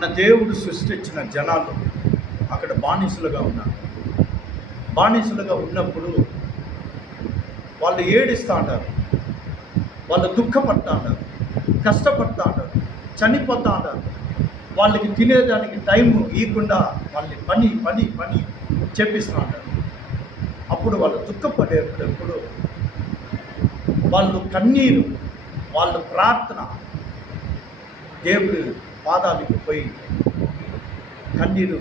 మన దేవుడు సృష్టించిన జనాలు అక్కడ బానిసలుగా ఉన్నారు. బానిసలుగా ఉన్నప్పుడు వాళ్ళు ఏడుస్తూ ఉంటారు, వాళ్ళు దుఃఖపడతా ఉంటారు, కష్టపడతా ఉంటారు, చనిపోతూ ఉంటారు. వాళ్ళకి తినేదానికి టైము ఇవ్వకుండా వాళ్ళని పని పని పని చేపిస్తూ ఉంటారు. అప్పుడు వాళ్ళు దుఃఖపడేటప్పుడు వాళ్ళు కన్నీరు, వాళ్ళ ప్రార్థన దేవుడి పాదాలకు పోయి కన్నీరు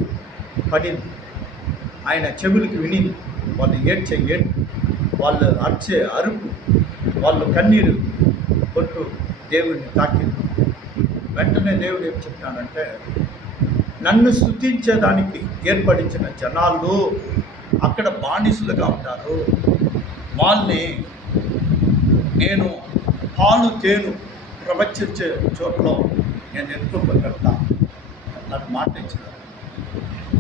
పడింది, ఆయన చెవులకు వినింది. వాళ్ళు ఏడ్చే ఏడు, వాళ్ళు అరిచే అరుపు, వాళ్ళు కన్నీరు కొట్టు దేవుడిని తాకింది. వెంటనే దేవుడు ఏం చెప్తాడంటే, నన్ను స్తుతించేదానికి ఏర్పడించిన జనాలు అక్కడ బానిసలుగా ఉంటారు, వాళ్ళని నేను పాలు తేను ప్రవచించే చోట్ల నేను ఎత్తుకొని పెడతాను నాకు మాట ఇచ్చినారు.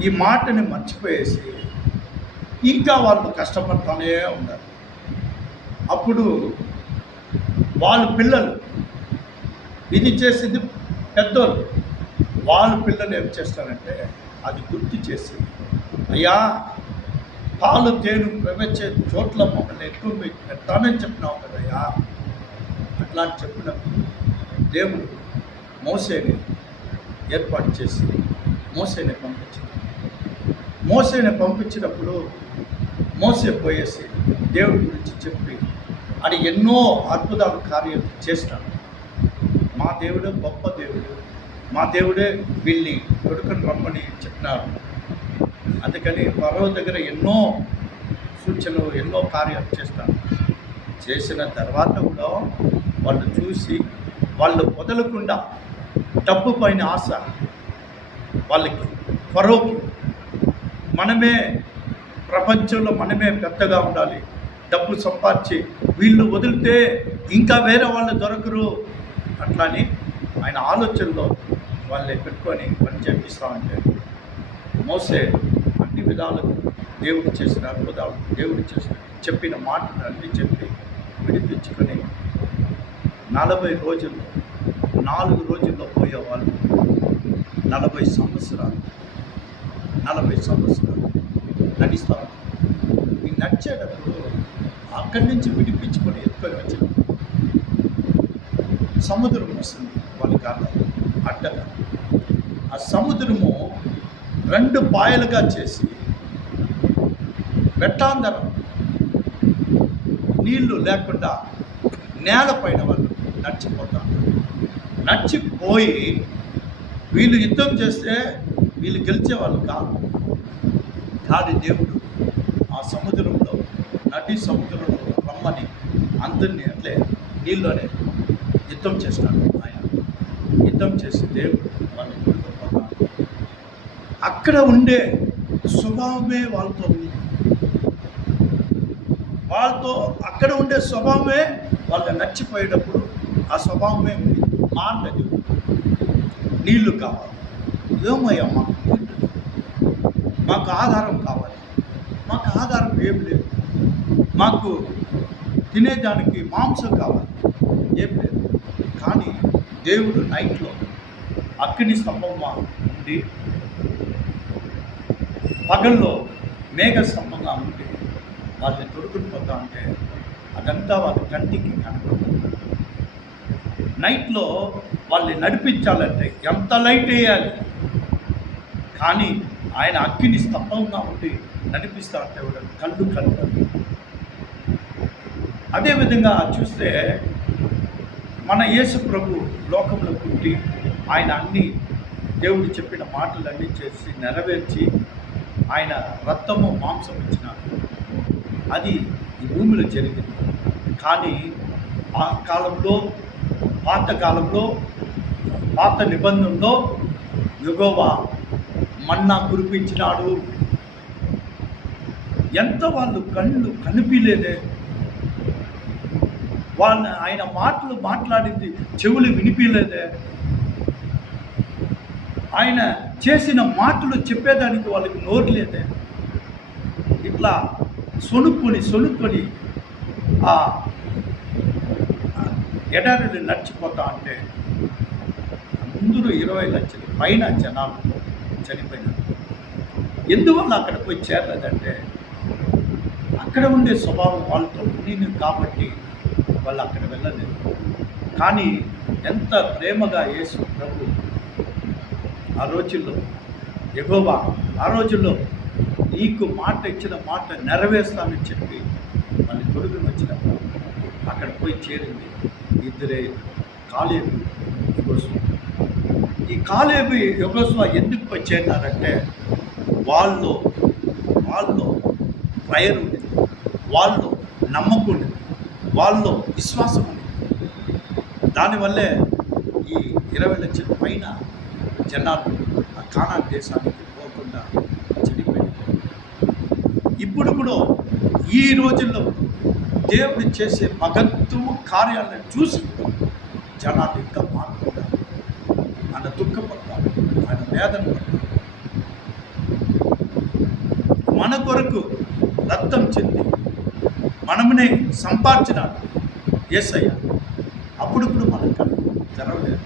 ఈ మాటని మర్చిపోయేసి ఇంకా వాళ్ళు కష్టపడుతూనే ఉన్నారు. అప్పుడు వాళ్ళ పిల్లలు ఇది చేసింది పెద్దోళ్ళు, వాళ్ళ పిల్లలు ఏం చేస్తారంటే అది గుర్తు చేసి, అయ్యా పాలు తేను ప్రవచే చోట్ల మమ్మల్ని ఎక్కువ పెడతానని చెప్పినావు కదయ్యా. అట్లా చెప్పినప్పుడు దేవుడు మోసేని ఏర్పాటు చేసి మోసేని పంపించినప్పుడు మోసే పోయేసి దేవుడి గురించి చెప్పి అది ఎన్నో అద్భుతాలు కార్యాలు చేస్తాడు. మా దేవుడు గొప్ప దేవుడు, మా దేవుడే వీళ్ళని కొడుకుని రమ్మని చెప్పినారు. అందుకని ఫరో దగ్గర ఎన్నో సూచనలు ఎన్నో కార్యాలు చేస్తాను. చేసిన తర్వాత కూడా వాళ్ళు చూసి వాళ్ళు వదలకుండా డబ్బు పైన ఆశ వాళ్ళకి, ఫరోకి మనమే ప్రపంచంలో మనమే పెద్దగా ఉండాలి, డబ్బు సంపాదించి వీళ్ళు వదిలితే ఇంకా వేరే వాళ్ళు దొరకరు అట్లాని ఆయన ఆలోచనలో వాళ్ళని పెట్టుకొని పని చేపిస్తామంటే మోసే అన్ని విధాలుగా దేవుడు చేసిన అద్భుతాలు, దేవుడు చేసిన చెప్పిన మాటలు అన్నీ చెప్పి విడిపించుకొని 40 రోజుల్లో 4 రోజుల్లో పోయేవాళ్ళు 40 సంవత్సరాలు నడుస్తారు. ఈ నడిచేటప్పుడు అక్కడి నుంచి విడిపించుకొని ఎత్తుకొని వచ్చినప్పుడు సముద్రం వస్తుంది వాళ్ళ కారణం అడ్డగా. ఆ సముద్రము 2 పాయలుగా చేసి వెట్టాందరం నీళ్లు లేకుండా నేలపైన వాళ్ళు నడిచిపోతారు. నడిచిపోయి వీళ్ళు యుద్ధం చేస్తే వీళ్ళు గెలిచేవాళ్ళు కాదు. దేవుడు ఆ సముద్రంలో నడి సముద్రంలో రమ్మని అందరినీ అట్లే నీళ్ళలోనే యుద్ధం చేస్తాడు. ఆయన యుద్ధం చేసి దేవుడు వాళ్ళని కొడుకుపోతాడు. అక్కడ ఉండే స్వభావమే వాళ్ళతో ఉంది. వాళ్ళతో అక్కడ ఉండే స్వభావమే వాళ్ళు నచ్చిపోయేటప్పుడు ఆ స్వభావమే ఉంది. మాటది నీళ్లు కావాలి, ఏమయ్యా మాకు ఆధారం కావాలి, మాకు ఆధారం ఏం లేదు, మాకు తినేదానికి మాంసం కావాలి, ఏం లేదు. కానీ దేవుడు నైట్లో అగ్ని స్తంభంగా ఉండి పగల్లో మేఘ స్తంభంగా ఉండి వాళ్ళని తొడుకుపోతా ఉంటే అదంతా వాళ్ళ కంటికి కనపడుతుంది. నైట్లో వాళ్ళని నడిపించాలంటే ఎంత లైట్ వేయాలి, కానీ ఆయన అగ్ని స్తంభంగా ఉండి నడిపిస్తా ఉంటే కళ్ళు కనపడదు. అదేవిధంగా చూస్తే మన యేసు ప్రభు లోకంలో పుట్టి ఆయన అన్ని దేవుడు చెప్పిన మాటలన్నీ చేసి నెరవేర్చి ఆయన రక్తము మాంసం ఇచ్చినాడు. అది ఈ భూమిలో జరిగింది. కానీ ఆ కాలంలో పాత నిబంధనలో యెహోవా మన్నా కురిపించినాడు. ఎంత వాళ్ళు కళ్ళు కనిపించలేదే, ఆయన మాటలు మాట్లాడింది చెవులు వినిపించలేదే, ఆయన చేసిన మాటలు చెప్పేదానికి వాళ్ళకి నోరు లేదే. ఇట్లా సొనుక్కొని ఆ ఎడారిని నడిచిపోతా అంటే అందరూ 20 లక్షల పైన జనాలు చనిపోయినారు. ఎందువల్ల అక్కడ పోయి చేరలేదంటే అక్కడ ఉండే స్వభావం వాళ్ళతో ఉండింది కాబట్టి వాళ్ళు అక్కడ వెళ్ళలేదు. కానీ ఎంత ప్రేమగా యేసు ప్రభు ఆ రోజుల్లో యెహోవా ఆ రోజుల్లో నీకు మాట ఇచ్చిన మాట నెరవేర్స్తానని చెప్పి మళ్ళీ తొడుగుని వచ్చినప్పుడు అక్కడ పోయి చేరింది ఇద్దరే, కాలేబు యెహోషువ. ఈ కాలేబు యెహోషువ ఎందుకు పోయి చేరినారంటే వాళ్ళు ప్రేయర్ ఉండేది, వాళ్ళు నమ్మకం ఉండేది, వాళ్ళు విశ్వాసం ఉండేది. దానివల్లే ఈ 20 లక్షల పైన జనాలు ఆ కానాన్ దేశానికి పోకుండా చనిపోయారు. ఇప్పుడు కూడా ఈ రోజుల్లో దేవుడు చేసే మగత్వము కార్యాలను చూసి జనాలు ఇంకా మారుకుంటారు, ఆయన దుఃఖపడతారు, ఆయన వేదన పడతారు. మన కొరకు రక్తం చెంది మనమునే సంపాదించినాడు యేసయ్య. అప్పుడు కూడా మన కళ్ళు తెరవలేదు,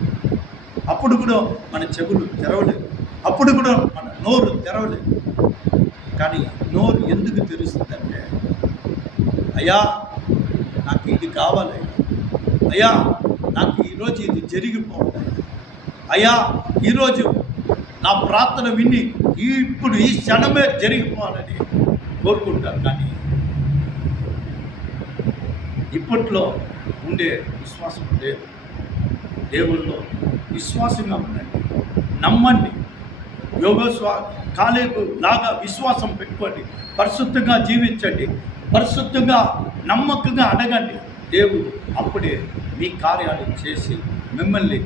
అప్పుడు కూడా మన చెవులు తెరవలేదు, అప్పుడు కూడా మన నోరు తెరవలేదు. కానీ నోరు ఎందుకు తెరుస్తుందంటే, అయ్యా నాకు ఇది కావాలి, అయ్యా నాకు ఈరోజు ఇది జరిగిపోవాలి, అయ్యా ఈరోజు నా ప్రార్థన విని ఇప్పుడు ఈ క్షణమే జరిగిపోవాలని కోరుకుంటారు. కానీ ఇప్పట్లో ఉండే విశ్వాసం లేదు. దేవుల్లో విశ్వాసంగా ఉండండి, నమ్మండి. యెహోషువ కాలేబు లాగా విశ్వాసం పెట్టుకోండి, పరిశుద్ధంగా జీవించండి, పరిశుద్ధంగా నమ్మకంగా అడగండి. దేవుడు అప్పుడే మీ కార్యాలు చేసి మిమ్మల్ని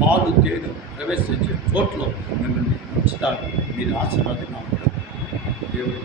పాలు తేడు ప్రవేశించే చోట్లో మిమ్మల్ని ఉంచుతాడు. మీరు ఆశీర్వాదంగా ఉంటారు. దేవుడు